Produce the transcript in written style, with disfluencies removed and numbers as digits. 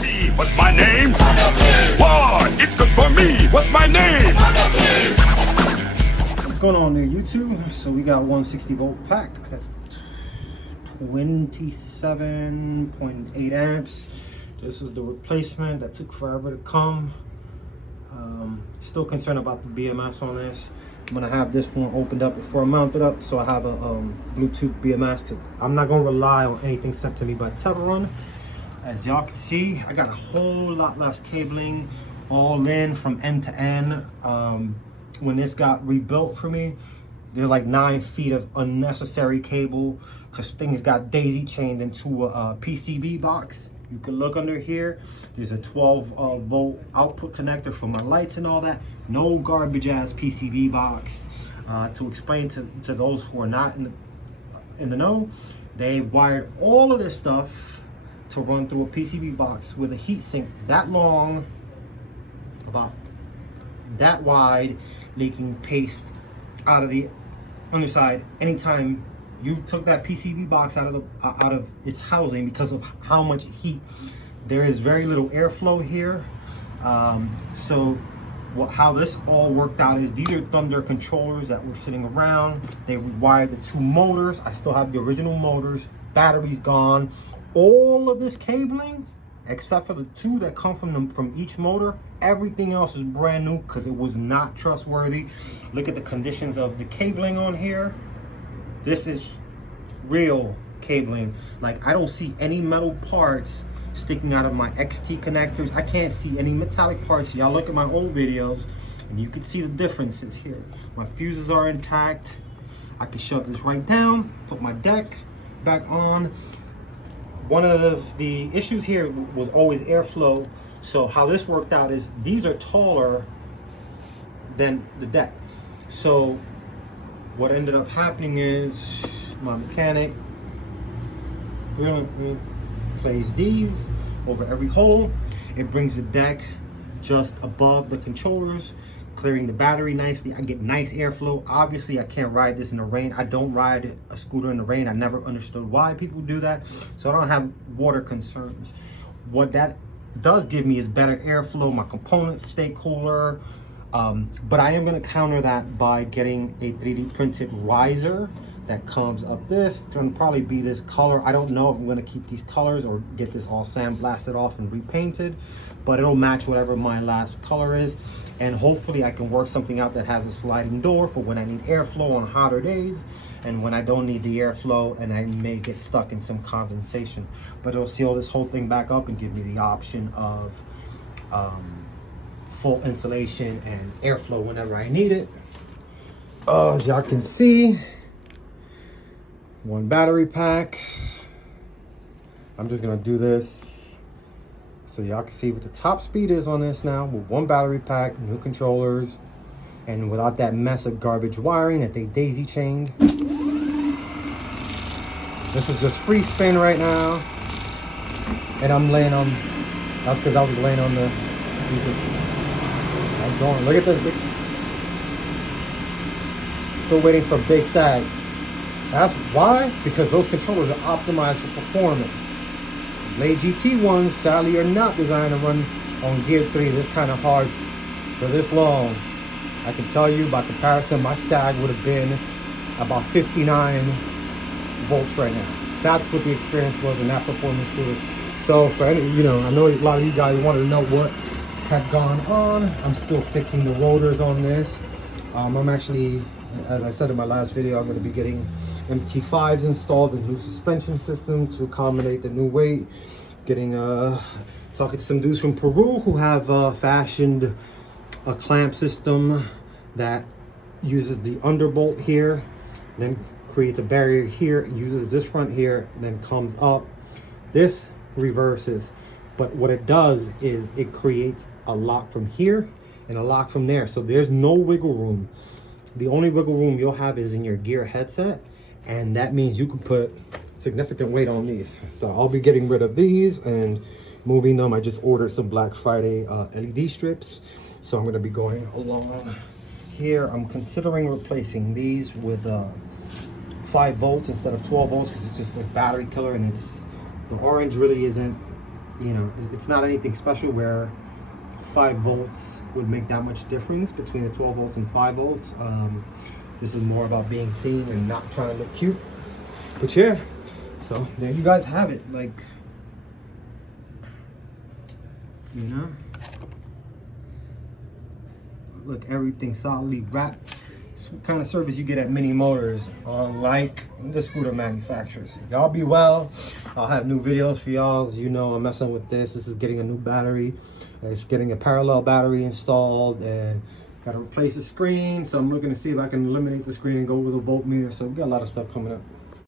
Me, what's my name? What? It's good for me. What's my name? What's going on there, YouTube? So we got 160 volt pack. That's 27.8 amps. This is the replacement that took forever to come. Still concerned about the BMS on this. I'm gonna have this one opened up before I mount it up, so I have a Bluetooth BMS, because I'm not gonna rely on anything sent to me by Teverun. As y'all can see, I got a whole lot less cabling all in from end to end. When this got rebuilt for me, there's like 9 feet of unnecessary cable because things got daisy chained into a PCB box. You can look under here. There's a 12 volt output connector for my lights and all that. No garbage ass PCB box. To explain to those who are not in the know, they wired all of this stuff to run through a PCB box with a heat sink that long, about that wide, leaking paste out of the underside anytime you took that PCB box out of its housing, because of how much heat. There is very little airflow here. How this all worked out is these are Thunder controllers that were sitting around. They rewired the 2 motors. I still have the original motors. Battery's gone. All of this cabling, except for the 2 that come from each motor, everything else is brand new because it was not trustworthy. Look at the conditions of the cabling on here. This is real cabling. Like, I don't see any metal parts sticking out of my XT connectors. I can't see any metallic parts. Y'all look at my old videos and you can see the differences here. My fuses are intact. I can shut this right down, put my deck back on. One of the issues here was always airflow. So how this worked out is these are taller than the deck. So what ended up happening is my mechanic brilliantly plays these over every hole. It brings the deck just above the controllers, clearing the battery nicely. I get nice airflow. Obviously, I can't ride this in the rain. I don't ride a scooter in the rain. I never understood why people do that. So I don't have water concerns. What that does give me is better airflow. My components stay cooler. But I am going to counter that by getting a 3D printed riser that comes up this. It's going to probably be this color. I don't know if I'm going to keep these colors or get this all sandblasted off and repainted, but it'll match whatever my last color is. And hopefully I can work something out that has a sliding door for when I need airflow on hotter days and when I don't need the airflow and I may get stuck in some condensation. But it'll seal this whole thing back up and give me the option of full insulation and airflow whenever I need it. As y'all can see, 1 battery pack. I'm just gonna do this so y'all can see what the top speed is on this now, with 1 battery pack, new controllers, and without that mess of garbage wiring that they daisy chained. This is just free spin right now, and I'm laying on, that's because I was laying on the, I'm going, look at this. Still waiting for Big Sag. That's why, because those controllers are optimized for performance. Late GT ones, sadly, are not designed to run on gear 3 this kind of hard for this long. I can tell you by comparison, my Stag would have been about 59 volts right now. That's what the experience was in that performance scooter. So for any, I know a lot of you guys wanted to know what had gone on. I'm still fixing the rotors on this. I'm actually, as I said in my last video, I'm going to be getting MT5s installed, a new suspension system to accommodate the new weight. Talking to some dudes from Peru who have fashioned a clamp system that uses the underbolt here, then creates a barrier here, uses this front here, then comes up. This reverses, but what it does is it creates a lock from here and a lock from there. So there's no wiggle room. The only wiggle room you'll have is in your gear headset, and that means you can put significant weight on these. So I'll be getting rid of these and moving them. I just ordered some Black Friday LED strips, so I'm going to be going along here. I'm considering replacing these with 5 volts instead of 12 volts because it's just a battery killer, and the orange really isn't you know, it's not anything special where 5 volts would make that much difference between the 12 volts and 5 volts. This is more about being seen and not trying to look cute. But yeah, so there you guys have it. Like, you know, look, everything solidly wrapped. It's the kind of service you get at Mini Motors, unlike the scooter manufacturers. Y'all be well. I'll have new videos for y'all. As you know, I'm messing with this. This is getting a new battery. It's getting a parallel battery installed, and got to replace the screen. So I'm looking to see if I can eliminate the screen and go with a voltmeter. So we got a lot of stuff coming up.